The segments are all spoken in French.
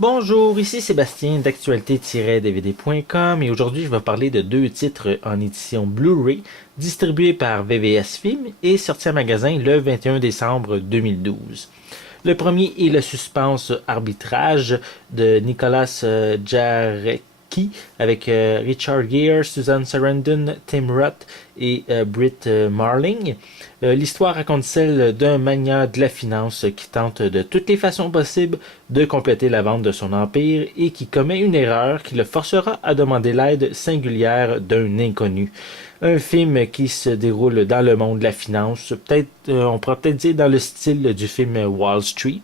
Bonjour, ici Sébastien d'actualité-dvd.com et aujourd'hui je vais parler de deux titres en édition Blu-ray distribués par VVS Film et sortis en magasin le 21 décembre 2012. Le premier est le suspense Arbitrage de Nicolas Jarecki avec Richard Gere, Susan Sarandon, Tim Roth et Britt Marling. L'histoire raconte celle d'un magnat de la finance qui tente de toutes les façons possibles de compléter la vente de son empire et qui commet une erreur qui le forcera à demander l'aide singulière d'un inconnu. Un film qui se déroule dans le monde de la finance, on pourrait peut-être dire dans le style du film Wall Street.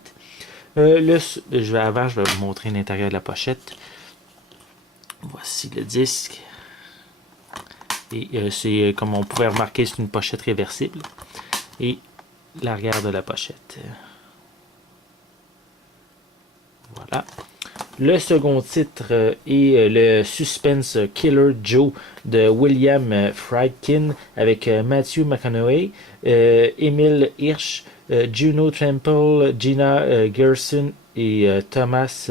Je vais vous montrer l'intérieur de la pochette. Voici le disque. Et c'est comme on pouvait remarquer, c'est une pochette réversible. Et l'arrière de la pochette. Voilà. Le second titre est le suspense Killer Joe de William Friedkin avec Matthew McConaughey, Emile Hirsch, Juno Temple, Gina Gerson et Thomas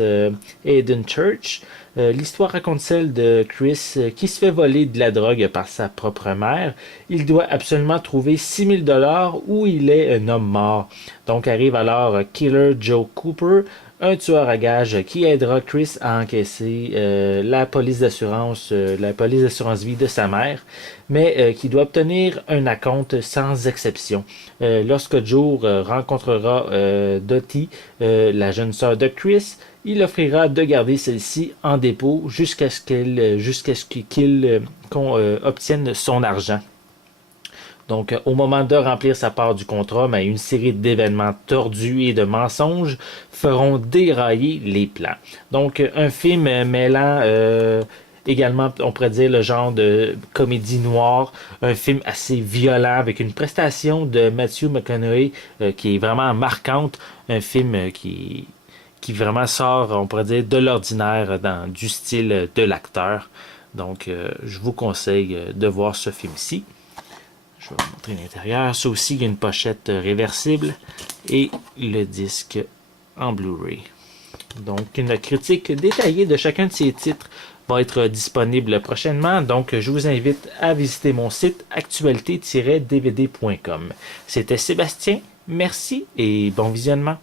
Hayden Church. L'histoire raconte celle de Chris qui se fait voler de la drogue par sa propre mère. Il doit absolument trouver $6,000 où il est un homme mort. Donc arrive alors Killer Joe Cooper, un tueur à gages qui aidera Chris à encaisser la police d'assurance vie de sa mère, mais qui doit obtenir un acompte sans exception. Lorsque Joe rencontrera Dottie, la jeune sœur de Chris, il offrira de garder celle-ci en dépôt jusqu'à ce qu'il obtienne son argent. Donc, au moment de remplir sa part du contrat, une série d'événements tordus et de mensonges feront dérailler les plans. Donc, un film mêlant également, on pourrait dire, le genre de comédie noire, un film assez violent avec une prestation de Matthew McConaughey qui est vraiment marquante, un film qui vraiment sort, on pourrait dire, de l'ordinaire du style de l'acteur. Donc, je vous conseille de voir ce film-ci. Je vais vous montrer l'intérieur. Ça aussi, il y a une pochette réversible et le disque en Blu-ray. Donc, une critique détaillée de chacun de ces titres va être disponible prochainement. Donc, je vous invite à visiter mon site actualité-dvd.com. C'était Sébastien. Merci et bon visionnement.